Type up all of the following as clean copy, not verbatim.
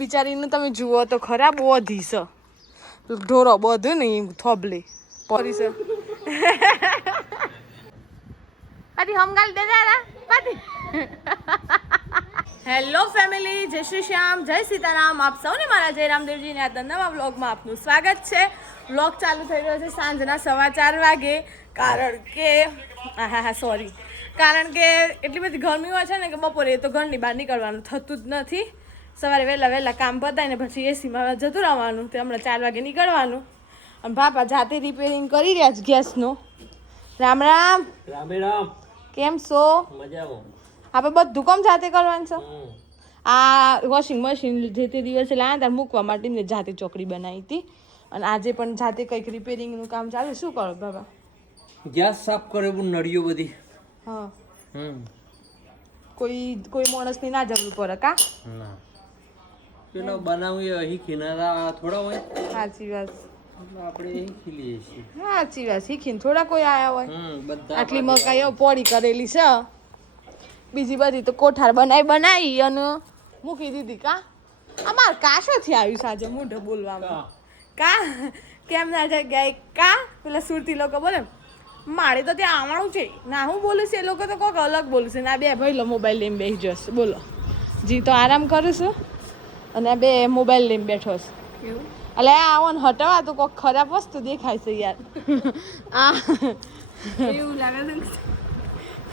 બિચારીને તમે જુઓ તો ખરા બોધી છે ઢોરો બધું ને થોબલી પરી છે પાટી હમગાલ દે જરા પાટી હેલો ફેમિલી, જય શ્રી શ્યામ, જય સીતારામ. આપ સૌને મારા જય રામદેવજીને આ નવા વ્લોગમાં આપનું સ્વાગત છે. વ્લોગ ચાલુ થઈ રહ્યો છે સાંજના 4:15 વાગે, કારણ કે એટલી બધી ગરમી હોય છે ને કે બપોરે તો ઘરની બહાર નીકળવાનું થતું જ નથી. સવારે વહેલા કામ પતાવીને પછી એસીમાં જતું રહેવાનું. તે હમણાં 4 વાગે નીકળવાનું. અને બાપા જાતે રિપેરિંગ કરી રહ્યા છે ગેસનું. રામ રામ. રામે રામ. કેમ છો? મજામાં. આપણે બધું કામ જાતે કરવાનું છે. આ વોશિંગ મશીન જે તે દિવસે લાવ્યા હતા મૂકવા માટે ને જાતે ચોકડી બનાવી હતી. અને આજે પણ જાતે કંઈક રિપેરિંગનું કામ ચાલે. શું કરો બાબા? ગેસ સાફ કરે પણ નળીઓ બધી. હા. કોઈ માણસની ના જરૂર પડે કા? ના. પેલો બનાવી અહીં કિનારા થોડા હોય. સાચી વાત. આપણે અહીં ખીલીએ છીએ. સાચી વાત. શીખીને થોડા કોઈ આયા હોય. બધા આટલી મકાઈઓ પોળી કરેલી છે. બીજી બધી તો કોઠાર બનાવી અને મૂકી દીધી કા? અમાર કાશોથી આવ્યું સાજે મોઢે બોલવામાં. કા કેમ ના જાય કા? પેલા સુરતી લોકો બોલે મારે તો ત્યાં આવવાનું છે. ના હું બોલું છું એ લોકો તો કોઈક અલગ બોલું છે. ના બે ભાઈ લો મોબાઈલ લઈને બેસી જશે. બોલો જી તો આરામ કરું છું અને બે મોબાઈલ લઈને બેઠો છે. એવું એટલે આવો ને હટાવા તો કોઈક ખરાબ વસ્તુ દેખાય છે યાર. એવું લાગે છે.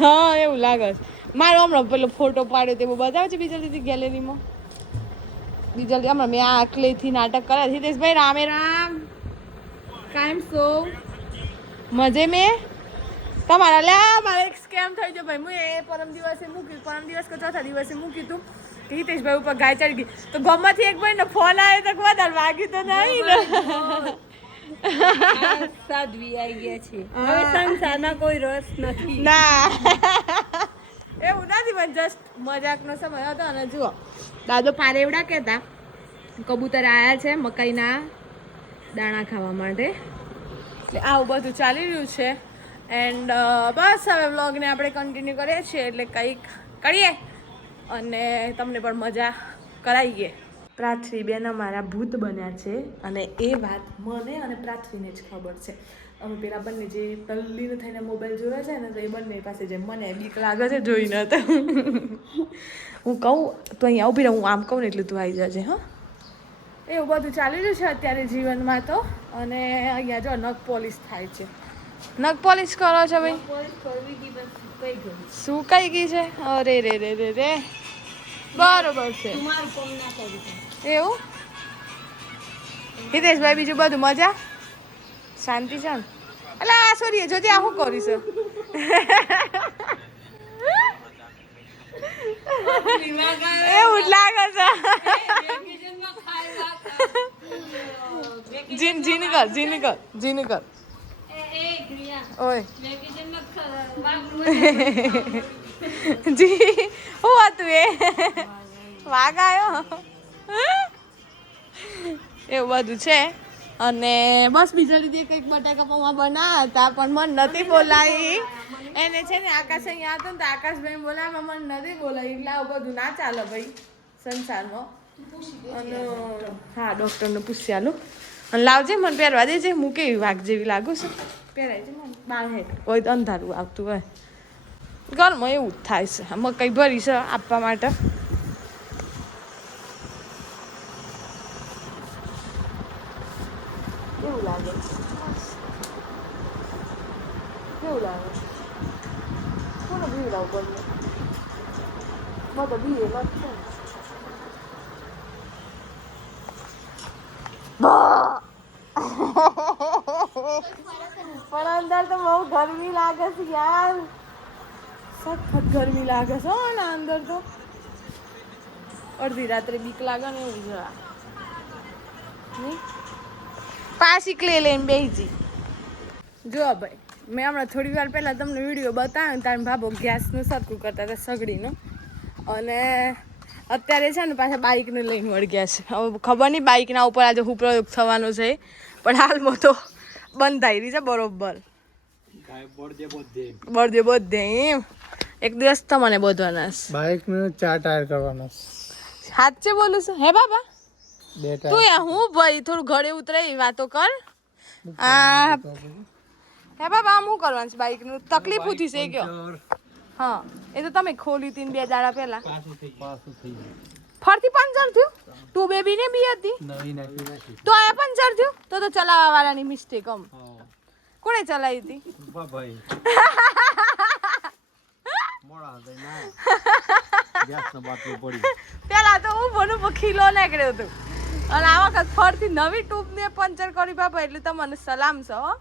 હા એવું લાગે છે. મારો હમણાં પેલો ફોટો પાડ્યો તે બતાવે છે બીજલથી ગેલેરીમાં. બીજલથી હમણાં મેં આ ક્લેથી નાટક કર્યા. હિતેશભાઈ રામે રામ. કાયમ સો મજે મેં તમારા લે મારે એક સ્કેમ થઈ ગયો ભાઈ. હું એ પરમ દિવસ કે ચોથા દિવસે મૂક્યું હતું કે હિતેશભાઈ ઉપર ગાય ચડી ગઈ. તો ગમમાંથી એક ભાઈ ને ફોન આવ્યો તો વધારે વાગ્યું તો નહીં ને. સાધ્વી આવી ગયા છે. હવે સંસારમાં કોઈ રસ નથી. ના એવું નથી પણ જસ્ટ મજાકનો સમય હતો. અને જુઓ દાદો પારેવડા કહેતા કબૂતર આવ્યા છે મકાઈના દાણા ખાવા માટે. એટલે આવું બધું ચાલી રહ્યું છે. એન્ડ બસ હવે વ્લોગને આપણે કન્ટિન્યુ કરીએ છીએ. એટલે કંઈક કરીએ અને તમને પણ મજા કરાવીએ. પૃથ્વી બેન અમારા ભૂત બન્યા છે અને એ વાત મને અને પૃથ્વીને જ ખબર છે. અમે પેલા બંને જે તલ્લીન થઈને મોબાઈલ જોયો છે ને તો એ બંને પાસે જે મને બીક લાગે છે જોઈને તો હું કહું તો અહીંયા ઊભી રહું. હું આમ કહું ને એટલે તું આવી જજે. હા એવું બધું ચાલી રહ્યું છે અત્યારે જીવનમાં તો. અને અહીંયા જો નખ પોલિશ થાય છે. નખ પોલિશ કરો છો ભાઈ? શું કઈ ગઈ છે? અરે રે રે રે રે બરોબર છે. એવું હિતેશભાઈ બીજું બધું મજા શાંતિ છે ને? એટલે આ સોરી જોજે આ શું કરીશ. એવું જ લાગે છે. જીન કર ઓય જી હું હતું એ વાઘ આવ્યો એવું બધું છે. અને બસ બીજા લીધે કંઈક બટાકા પૌવા બનાવ્યા હતા પણ મન નથી બોલાવી. એને છે ને આકાશ અહીંયા હતો ને તો આકાશભાઈ બોલાવ્યા મન નથી બોલાવી. એટલે આવું બધું ના ચાલે ભાઈ સંસારમાં. અને હા ડૉક્ટરને પૂછી આલું અને લાવજે મને પહેરવા દેજે. હું કેવી વાઘ જેવી લાગુ છું પહેરાય છે મને બાર હે કોઈ તો અંધારું આવતું હોય. ઘરમાં એવું જ થાય છે. મકાઈ ભરી છે આપવા માટે. કેવું લાગે કેવું લાગે કોને ભીડ આવું પડે તો ભીડ છે. પણ અંદર તો બહુ ગરમી લાગે છે યાર. સખત ગરમી લાગે છે ને અંદર તો. અડધી રાત્રે બીક લાગે ને એવું જરા નહીં. પાછી ક્લે લઈને બેસી જો ભાઈ. મેં હમણાં થોડી વાર પહેલાં તમને વિડીયો બતાવ્યો તારે ભાભો ગેસનું સરખું કરતા હતા સગડીનું. અને અત્યારે છે ને પાછા બાઇકને લઈને વળી ગયા છે. હવે ખબર નહીં બાઇકના ઉપર આજે શું પ્રયોગ થવાનો છે પણ હાલમાં તો બંધ થઈ રહી છે બરોબર. બળદે બધે એમ એક દિવસ તમને બધવાના બાઇકનું 4 ટાયર કરવાના સાચે બોલું છું હે બાબા બે તું યાર હું ભાઈ થોડું ઘરે ઉતરાઈ વાતો કર આ હે બાબા આમ શું કરવાનું છે બાઈક નું તકલીફ ઉઠી છે કયો હા એ તો તમે ખોલી હતી 2 દાડા પહેલા પાછું થઈ ગયું ફરતી પંચર થયું તું બેબી ને બી હતી નવી નાખી તો આ પંચર થયું તો ચલાવવા વાળાની મિસ્ટેક કોણે ચલાવી હતી ભાઈ મોડા હતા ના ગેસ નો બાટલો પડી પેલા તો હું ભણું ખીલો નીકળ્યો હતો અને આ વખત ફરતી નવી ટ્યુબ ને પંચર કરી બાબા એટલે તમને સલામ છે હો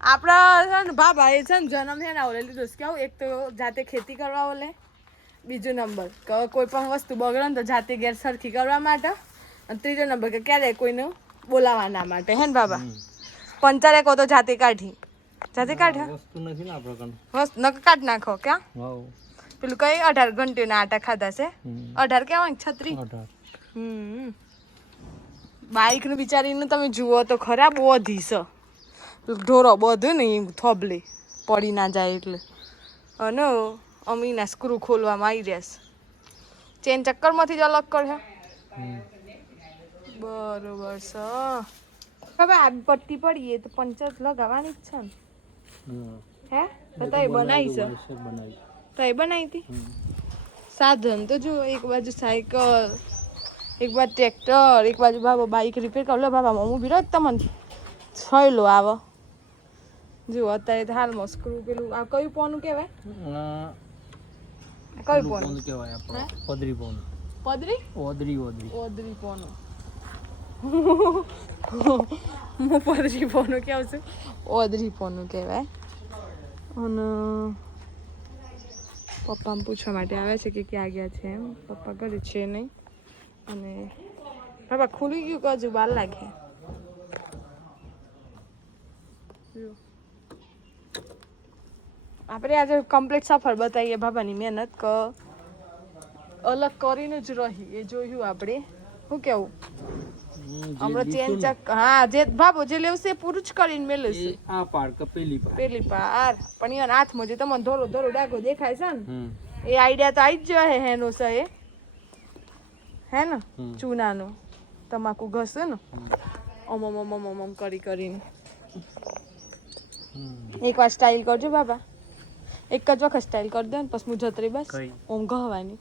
આપણા છે ને બાબા એ છે ને જન્મ છે ને ઓલે લીધો છે કેવું એક તો જાતે ખેતી કરવા ઓલે બીજો નંબર કે કોઈ પણ વસ્તુ બગડે ને તો જાતે ઘેર સરખી કરવા માટે અને ત્રીજો નંબર કે ક્યારે કોઈને બોલાવવાના માટે હે ને બાબા પંચર એક તો જાતે કાઢી વસ્તુ નથી ને આપણે કણ બસ નક કાઢ નાખો ક્યાં વાવ પેલું કઈ 18 ઘંટીના આટા ખાધા છે 18 કેવાય 36 18 બાઈક નું બિચારીને તમે જુઓ તો ખરા બહુ અધી છે ઢોરો બધું ને થોભલે પડી ના જાય એટલે અને અમીના સ્ક્રૂ ખોલવામાં આવી રહેશે ચેન ચક્કરમાંથી જ અલગ કરે બરોબર છે હવે આ પટ્ટી પડીએ તો પંચર લગાવવાની જ છે ને હે તો તઈ બનાવી છે તઈ બનાવી હતી સાધન તો જો એક બાજુ સાયકલ એક બાજુ ટ્રેક્ટર એક બાજુ બાબા બાઈક રિપેર કરો લો બાબા મમ્મી વિરોધ તમને છયલો આવો જો અત્યારે તો હાલમાં સ્ક્રૂ પેલું આ કયું પોનું કહેવાય કયું પોનું કહેવાય આપણે પદરી પોનું પદરી ઓદરી પોનું હું પદરી પોનું કેવું છું ઓદરી પોનું કહેવાય અને પપ્પાને પૂછવા માટે આવે છે કે ક્યાં ગયા છે એમ પપ્પા ઘરે છે નહીં અને બાબા ખુલી ગયું કે હજુ વાર લાગે આપણે આજે કમ્પ્લીટ સફર બતાવીએ બાબાની મહેનત કે અલગ કરીને જ રહી એ જોયું આપણે શું કેવું હમણાં ચેન ચક હા જે બાબો જે લેવશે એ પૂરું જ કરીને મેલું છે આ પાર કે પેલી પાર પણ એના હાથમાં જે તમને ધોરો ડાઘો દેખાય છે ને એ આઈડિયા તો આવી જ જાય હેનો છે એ હે ને ચૂનાનો તમાકુ ઘસે ને ઓમ કરીને એક વાર સ્ટાઇલ કરજો બાબા એક જ વખત સ્ટાઇલ કરી દે ને પછી હું જતરી બસ ઓમ ગહવાની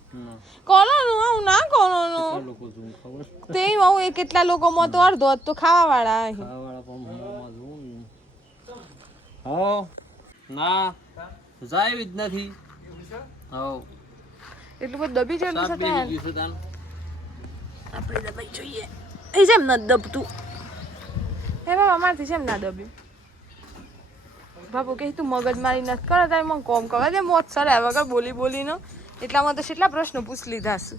કોલોનું આવું ના કોલોનું તે આવું એ કેટલા લોકોમાં તો અડધો તો ખાવા વાળા ના જાય જ નથી એટલું બધું દબી જેલું છે ત્યાં આપણે દબાઈ જોઈએ એ જેમ ન દબતું હે બાબા મારથી જેમ ના દબ્યું બાપુ કે તું મગજ મારી નથી કરે તારે મને કોમ કરવા દે મોત સર વગર બોલીને એટલામાં તો કેટલા પ્રશ્નો પૂછ લીધા છે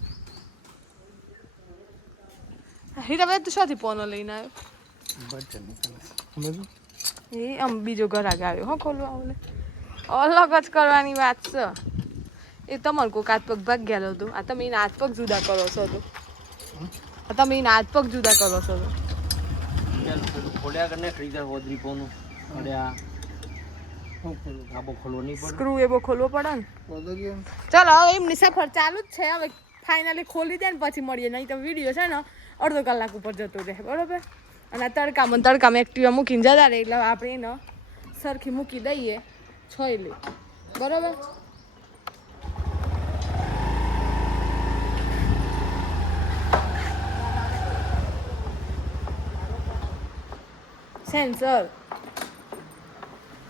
હીરાભાઈ તું શોથી પોનો લઈને આવ્યો એ આમ બીજો ઘરાક આવ્યો હો ખોલવા આવને અલગ જ કરવાની વાત છે એ તમારે કોઈક હાથ પગ ભાગ ગયા હતું આ તમે એના હાથ પગ જુદા કરો છો તો તમે એના હાથ પગ જુદા કરો છો તો ખોલ્યા કરીને ખરીદા ઓદરી પોનું અડ્યા સ્ક્રૂ એવો ખોલવો પડે ને ચલો હવે એમની સફર ચાલુ જ છે હવે ફાઇનલી ખોલી દે ને પછી મળીએ નહીં તો વિડીયો છે ને અડધો કલાક ઉપર જતો રહે બરોબર અને આ તડકામાં એક્ટિવા મૂકીને જતા રહે એટલે આપણે એને સરખી મૂકી દઈએ છોયલી બરોબર સેન્સર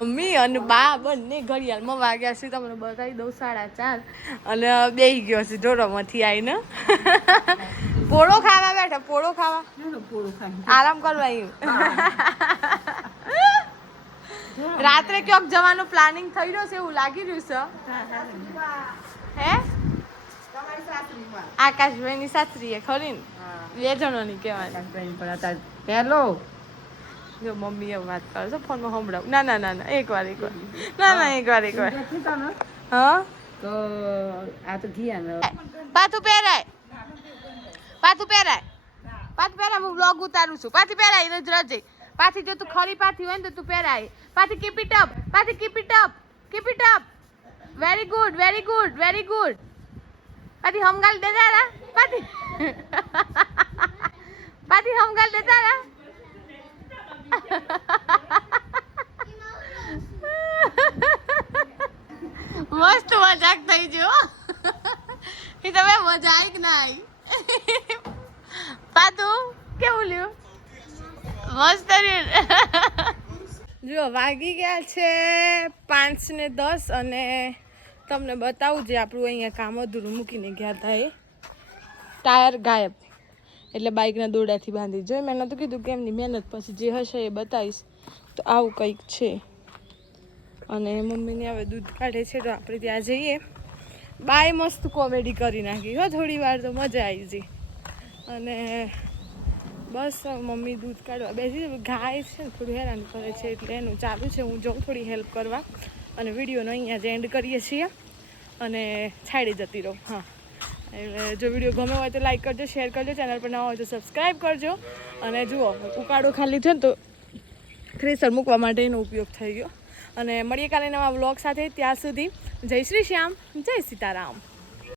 મમ્મી અને બા બંને ઘડિયાળમાં વાગ્યા છે તમને બતાવી દઉં 4:30 અને બેસી ગયો છે ઢોરોમાંથી આવીને પોળો ખાવા બેઠા પોળો ખાવા આરામ કરવા આવ્યું રાત્રે ક્યાંક જવાનું પ્લાનિંગ થઈ રહ્યો છે એવું લાગી રહ્યું છે હે આકાશભાઈની સાસરી ખરી ને 2 જણોની કહેવાય હેલો જો મમ્મી એવું વાત કરે છે ફોનમાં સંભળાવું ના એક વાર હા તો આ તો ગયા પાછું પહેરાય હું બ્લોગ ઉતારું છું પાછી પહેરાય રોજ રજે પાછી જો તું ખરી પાછી હોય ને તો તું પહેરાય પાછી keep it up very good પાછી હમગાલ દે જરા પાટી પાટી હમગાલ દેતા રા મસ્ત મજાક થઈ ગયો એ તમે મજા આવી કે ના આવી પાતુ કેવું લ્યું મસ્ત જો વાગી ગયા છે 5:10 અને તમને બતાવું જે આપણું અહીંયા કામ અધૂરું મૂકીને ગયા હતા એ ટાયર ગાયબ એટલે બાઇકના દોરડાથી બાંધી જોઈ મેં નહોતું કીધું કે એમની મહેનત પછી જે હશે એ બતાવીશ તો આવું કંઈક છે અને મમ્મીને હવે દૂધ કાઢે છે તો આપણે ત્યાં જઈએ બાય મસ્ત કોમેડી કરી નાખી હો થોડી વાર તો મજા આવી ગઈ અને બસ મમ્મી દૂધ કાઢવા બેસી ગાય છે ને થોડું હેરાન કરે છે એટલે એનું ચાલુ છે હું જાઉં થોડી હેલ્પ કરવા અને વિડીયોનો અહીંયા જ એન્ડ કરીએ છીએ અને છાડી જતી રહું હા એટલે જો વિડીયો ગમે હોય તો લાઈક કરજો શેર કરજો ચેનલ પર ના હોય તો સબસ્ક્રાઈબ કરજો અને જુઓ ઉકાળો ખાલી છે ને તો થ્રેસર મૂકવા માટે એનો ઉપયોગ થઈ ગયો અને મળીએ કાલે નવા વ્લોગ સાથે ત્યાં સુધી જય શ્રી શ્યામ જય સીતારામ